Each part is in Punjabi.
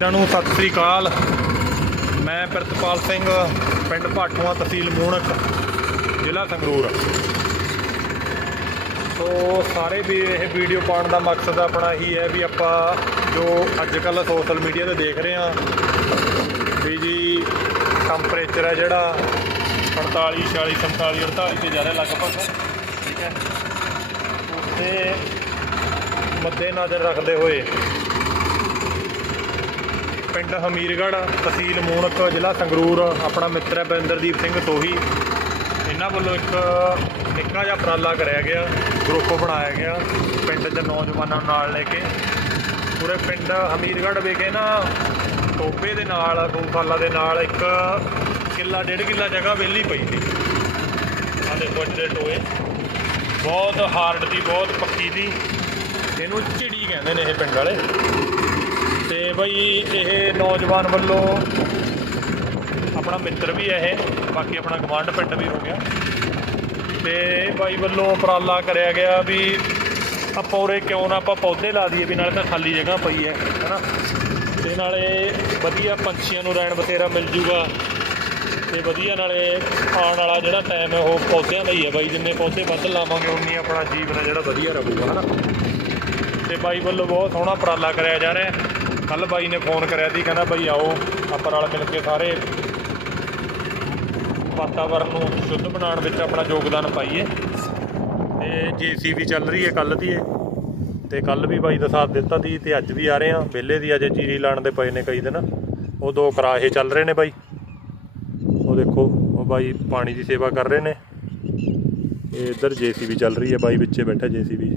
ਇਹਨਾਂ ਨੂੰ ਸਤਿ ਸ੍ਰੀ ਅਕਾਲ। ਮੈਂ ਪ੍ਰਿਤਪਾਲ ਸਿੰਘ, ਪਿੰਡ ਭਾਟੂਆਂ ਤਹਿਸੀਲ ਮੂਣਕ ਜ਼ਿਲ੍ਹਾ ਸੰਗਰੂਰ। ਸੋ ਸਾਰੇ ਵੀ ਇਹ ਵੀਡੀਓ ਪਾਉਣ ਦਾ ਮਕਸਦ ਆਪਣਾ ਇਹੀ ਹੈ ਵੀ ਆਪਾਂ ਜੋ ਅੱਜ ਕੱਲ ਸੋਸ਼ਲ ਮੀਡੀਆ ਤੇ ਦੇਖ ਰਹੇ ਹਾਂ, ਵੀ ਜੀ ਟੈਂਪਰੇਚਰ ਹੈ ਜਿਹੜਾ 48 46 47 48 ਤੇ ਜਾ ਰਿਹਾ ਲਗਭਗ। ਠੀਕ ਹੈ। ਉੱਤੇ ਮੱਦੇ ਨਜ਼ਰ ਰੱਖਦੇ ਹੋਏ ਪਿੰਡ ਹਮੀਰਗੜ੍ਹ, ਤਹਿਸੀਲ ਮੂਣਕ ਜ਼ਿਲ੍ਹਾ ਸੰਗਰੂਰ, ਆਪਣਾ ਮਿੱਤਰ ਹੈ ਬਰਿੰਦਰਦੀਪ ਸਿੰਘ ਸੋਹੀ ਇਹਨਾਂ ਵੱਲੋਂ ਇੱਕ ਨਿੱਕਾ ਜਿਹਾ ਉਪਰਾਲਾ ਕਰਿਆ ਗਿਆ ਗਰੁੱਪ ਬਣਾਇਆ ਗਿਆ, ਪਿੰਡ ਦੇ ਨੌਜਵਾਨਾਂ ਨੂੰ ਨਾਲ ਲੈ ਕੇ। ਪੂਰੇ ਪਿੰਡ ਹਮੀਰਗੜ੍ਹ ਵਿਖੇ ਨਾ ਟੋਬੇ ਦੇ ਨਾਲ ਗਊਸ਼ਾਲਾ ਦੇ ਨਾਲ ਇੱਕ ਕਿੱਲਾ, ਡੇਢ ਕਿੱਲਾ ਜਗ੍ਹਾ ਵਿਹਲੀ ਪਈ ਸੀ। ਆ ਦੇਖੋ ਇੱਥੇ ਟੋਏ। ਬਹੁਤ ਹਾਰਡ ਦੀ, ਬਹੁਤ ਪੱਕੀ ਦੀ। ਇਹਨੂੰ ਝਿੜੀ ਕਹਿੰਦੇ ਨੇ ਇਹ ਪਿੰਡ ਵਾਲੇ। ਤੇ ਬਈ ਇਹ ਨੌਜਵਾਨ ਵੱਲੋਂ ਆਪਣਾ ਮਿੱਤਰ ਵੀ ਹੈ ਇਹ, ਬਾਕੀ ਆਪਣਾ ਗਵਾਂਢ ਪਿੰਡ ਵੀ ਹੋ ਗਿਆ। ਤੇ ਬਾਈ ਵੱਲੋਂ ਉਪਰਾਲਾ ਕਰਿਆ ਗਿਆ ਵੀ ਆਪਾਂ ਉਰੇ ਕਿਉਂ ਨਾ ਆਪਾਂ ਪੌਦੇ ਲਾ ਦਈਏ ਵੀ ਨਾਲੇ ਤਾਂ ਖਾਲੀ ਜਗ੍ਹਾ ਪਈ ਹੈ, ਹੈਨਾ? ਤੇ ਨਾਲੇ ਵਧੀਆ ਪੰਛੀਆਂ ਨੂੰ ਰਹਿਣ ਬਸੇਰਾ ਮਿਲ ਜੂਗਾ। ਤੇ ਵਧੀਆ ਨਾਲੇ ਆਉਣ ਵਾਲਾ ਜਿਹੜਾ ਟਾਈਮ ਹੈ ਉਹ ਪੌਦਿਆਂ ਦਾ ਹੀ ਹੈ ਬਾਈ, ਜਿੰਨੇ ਪੌਦੇ ਵੱਧ ਲਾਵਾਂਗੇ ਉਨੀ ਆਪਣਾ ਜੀਵਨ ਜਿਹੜਾ ਵਧੀਆ ਰਹੂਗਾ, ਹਨਾ? ਤੇ ਬਾਈ ਵੱਲੋਂ ਬਹੁਤ ਸੋਹਣਾ ਉਪਰਾਲਾ ਕਰਿਆ ਜਾ ਰਿਹਾ ਕੱਲ ਬਾਈ ਨੇ ਫੋਨ ਕਰਿਆ ਸੀ, ਕਹਿੰਦਾ ਬਾਈ ਆਓ, ਆਪਾਂ ਨਾਲ ਮਿਲ ਕੇ ਸਾਰੇ ਵਾਤਾਵਰਨ ਨੂੰ ਸ਼ੁੱਧ ਬਣਾਉਣ ਵਿੱਚ ਆਪਣਾ ਯੋਗਦਾਨ ਪਾਈਏ। ਤੇ ਜੀਸੀਬੀ ਚੱਲ ਰਹੀ ਹੈ ਕੱਲ ਦੀ ਇਹ। ਤੇ ਕੱਲ ਵੀ ਬਾਈ ਦਾ ਸਾਥ ਦਿੱਤਾ ਸੀ ਤੇ ਅੱਜ ਵੀ ਆ ਰਹੇ ਆ ਵਿਹਲੇ ਦੀ ਅਜੇ ਜੀਰੀ ਲਾਣ ਦੇ ਪਏ ਨੇ ਕਈ ਦਿਨ। ਉਹ ਦੋ ਕਰਾਹੇ ਚੱਲ ਰਹੇ ਨੇ ਬਾਈ। ਉਹ ਦੇਖੋ, ਉਹ ਬਾਈ ਪਾਣੀ ਦੀ ਸੇਵਾ ਕਰ ਰਹੇ ਨੇ। ਇਹ ਇੱਧਰ ਜੀਸੀਬੀ ਚੱਲ ਰਹੀ ਹੈ, ਬਾਈ ਵਿੱਚੇ ਬੈਠਾ ਜੀਸੀਬੀ।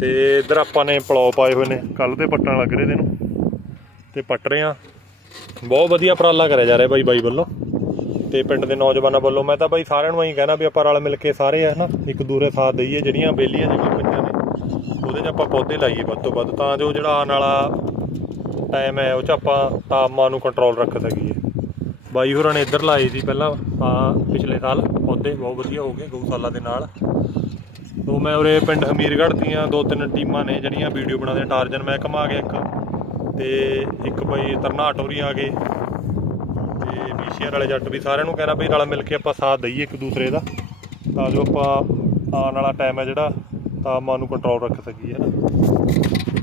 ਤੇ ਇੱਧਰ ਆਪਾਂ ਨੇ ਪਲੌ ਪਾਏ ਹੋਏ ਨੇ। ਕੱਲ ਦੇ ਪੱਟਣ ਲੱਗ ਰਹੇ ਨੇ ਇਹਨੂੰ। ਤੇ ਪੱਟ ਰਹੇ ਆ ਬਹੁਤ ਵਧੀਆ ਉਪਰਾਲਾ ਕਰਿਆ ਜਾ ਰਿਹਾ ਬਾਈ ਬਾਈ ਵੱਲੋਂ। ਤੇ ਪਿੰਡ ਦੇ ਨੌਜਵਾਨਾਂ ਵੱਲੋਂ ਮੈਂ ਤਾਂ ਬਾਈ ਸਾਰਿਆਂ ਨੂੰ ਇਹੀ ਕਹਿਣਾ ਵੀ ਆਪਾਂ ਰਲ ਮਿਲ ਕੇ ਸਾਰੇ ਆ ਨਾ ਇੱਕ ਦੂਰੇ ਸਾਥ ਦਈਏ, ਜਿਹੜੀਆਂ ਬੇਲੀਆਂ ਜਿਹੜੀਆਂ ਪਈਆਂ ਨੇ, ਉਹਦੇ 'ਚ ਆਪਾਂ ਪੌਦੇ ਲਾਈਏ ਵੱਧ ਤੋਂ ਵੱਧ। ਤਾਂ ਜੋ ਜਿਹੜਾ ਆਉਣ ਵਾਲਾ ਟਾਈਮ ਹੈ, ਉਹ 'ਚ ਆਪਾਂ ਤਾਪਮਾਨ ਨੂੰ ਕੰਟਰੋਲ ਰੱਖ ਸਕੀਏ। ਬਾਈ ਹੋਰਾਂ ਨੇ ਇੱਧਰ ਲਾਏ ਸੀ ਪਹਿਲਾਂ ਆ ਪਿਛਲੇ ਸਾਲ ਪੌਦੇ, ਬਹੁਤ ਵਧੀਆ ਹੋ ਗਏ ਗਊਸ਼ਾਲਾ ਦੇ ਨਾਲ। ਤੋ ਮੈਂ ਉਰੇ ਪਿੰਡ ਹਮੀਰਗੜ੍ਹ ਦੀਆਂ ਦੋ ਤਿੰਨ ਟੀਮਾਂ ਨੇ ਜਿਹੜੀਆਂ ਵੀਡੀਓ ਬਣਾਉਂਦੇ ਟਾਰਜਨ ਮਹਿਕਮਾ ਆ ਗਿਆ ਇੱਕ। ਤੇ ਇੱਕ ਬਈ ਤਰਨਾਟੋਰੀ ਆ ਗਏ। ਤੇ ਬੀਸੀਆਰ ਵਾਲੇ ਜੱਟ ਵੀ ਸਾਰਿਆਂ ਨੂੰ ਕਹਿਣਾ ਵੀ ਰਲ ਮਿਲ ਕੇ ਆਪਾਂ ਸਾਥ ਦਈਏ ਇੱਕ ਦੂਸਰੇ ਦਾ, ਤਾਂ ਜੋ ਆਪਾਂ ਆਉਣ ਵਾਲਾ ਟਾਈਮ ਹੈ ਜਿਹੜਾ ਤਾਪਮਾਨ ਨੂੰ ਕੰਟਰੋਲ ਰੱਖ ਸਕੀਏ ਹੈ ਨਾ